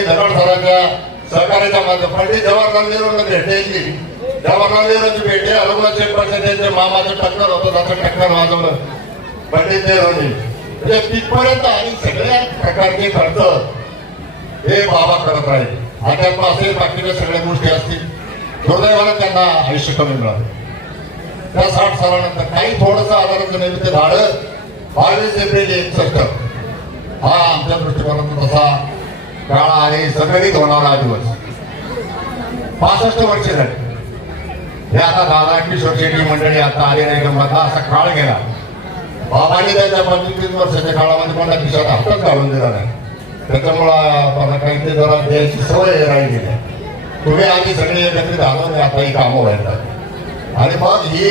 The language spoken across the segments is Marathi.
त्यांनी धरण सरांच्या सहकार्याच्या माध्यमातून पंडित जवाहरलाल नेहरूंना भेट दिली. जवाहरलाल नेहरूंची भेट अरुणाचल प्रदेशाचे मामाचं टक्कर होतं, त्याचं टक्कर वाजवलं पंडित नेहरूंनी. म्हणजे तिथपर्यंत आणि सगळ्या प्रकारचे खर्च हे बाबा करत राहील. अध्यात्म असेल, बाकीच्या सगळ्या गोष्टी असतील. दुर्दैवानं त्यांना आयुष्य कमी मिळालं. त्या 60 सालानंतर काही थोडंसं आजाराचं निमित्त झालं. 22 एप्रिल 61 हा आमच्या दृष्टिकोनातून तसा काळ आहे. संघटित होणारा दिवस 65 वर्ष झाली. हे आता दादा किशोर शेट्टी मंडळी आता आले नाही गमतला असा काळ गेला. बाबांनी त्यांच्या 25 वर्षाच्या काळामध्ये कोणत्या खिशात हातच घालून दिला नाही. त्याच्यामुळं काही ते जरा द्यायची सवय राहिली नाही. तुम्ही आधी सगळे एकत्रित आलो आता ही कामं व्हायला. आणि मग ही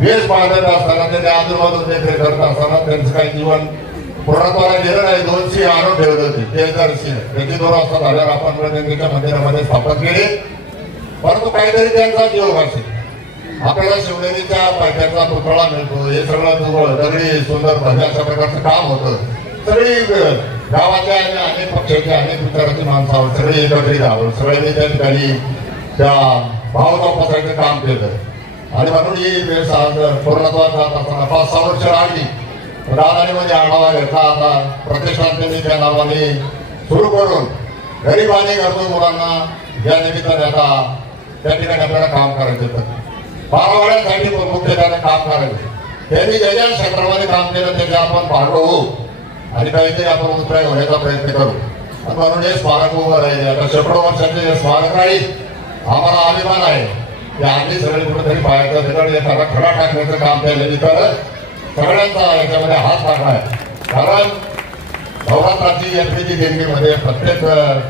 वेश बांधत असताना त्यांच्या आजूबाजूला देखरेख करत असताना त्यांचं काही जीवन पूर्णत्वाला गेलं नाही. 2 सिंह आणून ठेवले होते. ते जर सिंह त्याची 2 वाजता झाल्यावर आपण त्यांच्या मंदिरामध्ये स्थापन केले. परंतु काहीतरी त्यांचा जीव असेल. आपल्याला शिवनेरीच्या पायथ्याचा पुतळा मिळतो. हे सगळं दगडी सुंदर भव्य अशा प्रकारचं काम होतं. सगळी गावाच्या अनेक पक्षाचे अनेक विचाराची माणसं सगळे एकत्रित आलो. सगळ्यांनी त्या ठिकाणी त्या भाव जोपासायचं काम केलं. आणि म्हणून ही वेळ पूर्णत्वात जात असताना 5-6 वर्ष राहिली. दादाने मध्ये आढावा घेतला. आता प्रतिष्ठान त्यांनी त्या नावाने सुरू करून गरीब आणि गरजू मुलांना या निमित्ताने आता त्या ठिकाणी आपल्याला काम करायचं होतं. बारावाड्यांसाठी मुख्यत्याने काम करायचं. त्यांनी ज्या ज्या क्षेत्रामध्ये काम केलं त्याच्या आपण भाग होऊ आणि काहीतरी आपण उत्प्राय होण्याचा प्रयत्न करू. म्हणून हे स्मारक उभं राहिले. आता शेकडो वर्षाचे हे स्मारक राहील. आम्हाला अभिमान आहे की आम्ही सगळे कुठेतरी पायाचा दगड एखादा खडा टाकण्याचं काम त्या निमित्तानं सगळ्यांचा याच्यामध्ये हात टाकला आहे. कारण नवरात्राची यात्रेची देणगीमध्ये प्रत्येक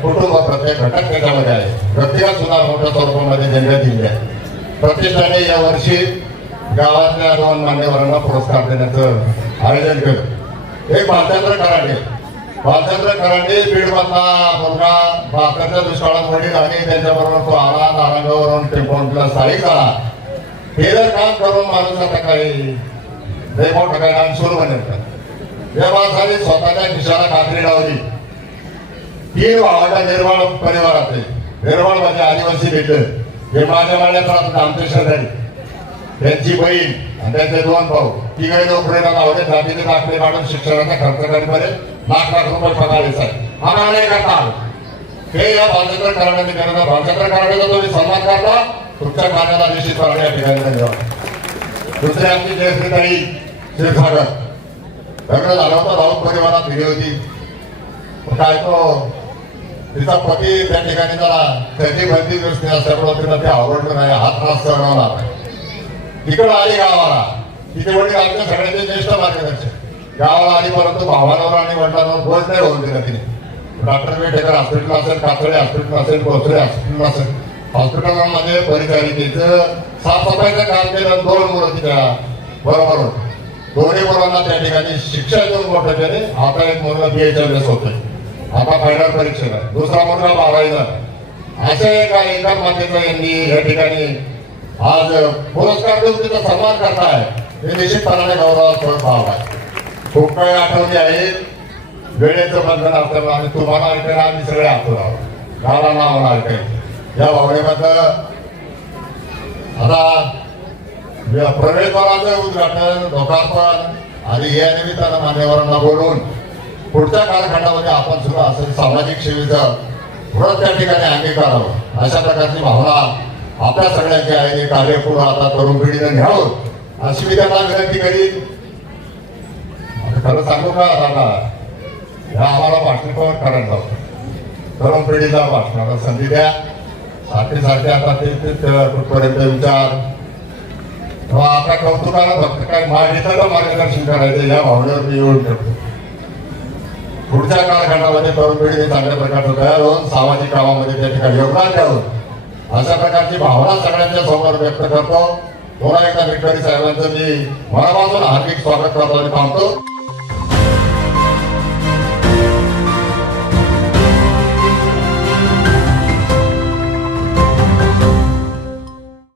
कुटुंब प्रत्येक घटक त्याच्यामध्ये आहे. व्यक्तिगत सुद्धा मोठ्या स्वरूपामध्ये देणग्या दिल्या आहे. प्रतिष्ठाने या वर्षी गावातल्या 2 मान्यवरांना पुरस्कार देण्याचं आयोजन केलं. एक भालचंद्र करांडे बीडमधला मुलगा भाकरच्या दुष्काळात वडील आणि त्यांच्याबरोबर तो आला. नारायणगाववरून टेम्पोला स्थायिक झाला. हे जर काम करून माणूस आता काही रेकॉर्ड टाकायला सुरू बनवतात. या माणसाने स्वतःच्या खिशाला खात्री लावली. 3 भावाच्या निर्माण परिवारातले निर्माण म्हणजे आदिवासी भेटले. हे माझ्या माळ्यात राहतात आमच्या शेजारी. त्यांची बहीण आणि त्यांचे 2 भाऊ तिघही नोकरीला लावले. जातीचे दाखले काढून शिक्षणाचा खर्च करीपर्यंत लाख रुपये पगार येतात. आम्हाला नाही करता आलं. हे या भालचंद्र कराडाने करता. भालचंद्र कराडाचा तुम्ही सन्मान करता. तुमच्या कार्याला निश्चितपणे या ठिकाणी धन्यवाद. दुसरी आमची जयश्रीताई क्षीरसागर लग्न झालं होतं. राऊत परिवारात दिली होती. काय तो तिचा पती त्या ठिकाणी त्याला त्याची बंदी दृष्टी असल्यामुळे तिला ते आवडलं नाही. हा त्रास सहन नाही. तिकडं आली गावाला. तिथे वडील आमच्या सगळ्यांचे ज्येष्ठ मार्गदर्शक. गावाला आली परंतु भावांवर आणि वडिलांवर बोल नाही होऊन दिला तिने. डॉक्टर वेटेकर हॉस्पिटल असेल, कातळे हॉस्पिटल असेल, भोसले हॉस्पिटल असेल, हॉस्पिटलमध्ये परिचारिकेचं साफसफाईचं काम केलं. 2 मुलं तिच्या बरोबर होते. दोन्ही मुलांना त्या ठिकाणी शिक्षण देऊन मोठं केले. आता एक मुलगा BHMS होतोय. आता फायनल परीक्षेला. दुसरा मुलगा 12वीला. असे एका मातेचा यांनी या ठिकाणी आज पुरस्कार देऊन तिचा सन्मान करताय. हे निश्चितपणाने गौरवास्पद भाव आहे. खूप काही आठवणी आहेत. वेळेचं बंधन असल्यामुळे आम्ही तुम्हाला ऐकायला आम्ही सगळे आतून आहोत. गावाला आम्हाला ऐकायचं. या भावनेबद्दल आता प्रवेशद्वाराचं उद्घाटन लोकार्पण आणि या निमित्तानं मान्यवरांना बोलून पुढच्या कालखंडामध्ये आपण सुद्धा असं सामाजिक सेवेचं थोडं त्या ठिकाणी अंगीकारावं अशा प्रकारची भावना आपल्या सगळ्यांची आहे. कार्य पुढे आता तरुण पिढीने घ्यावं अशी मी त्यांना विनंती करीन. खरं सांगू का दादा, ह्या आम्हाला भाषणावर करायला तरुण पिढीला भाषणाला संधी द्या. सारखे आता ते कुठपर्यंत विचार आता कौतुकाला फक्त काय मार्गदर्शन करायचं या भावनेवर मी येऊन ठेवतो. पुढच्या कालखंडामध्ये तरुण पिढीने चांगल्या प्रकारचं तयार होऊन सामाजिक कामामध्ये त्या ठिकाणी योगदान द्यावं अशा प्रकारची भावना सगळ्यांच्या समोर व्यक्त करतो. पुन्हा एकदा विक्टरी साहेबांचं मी मनापासून हार्दिक स्वागत करतो आणि थांबतो.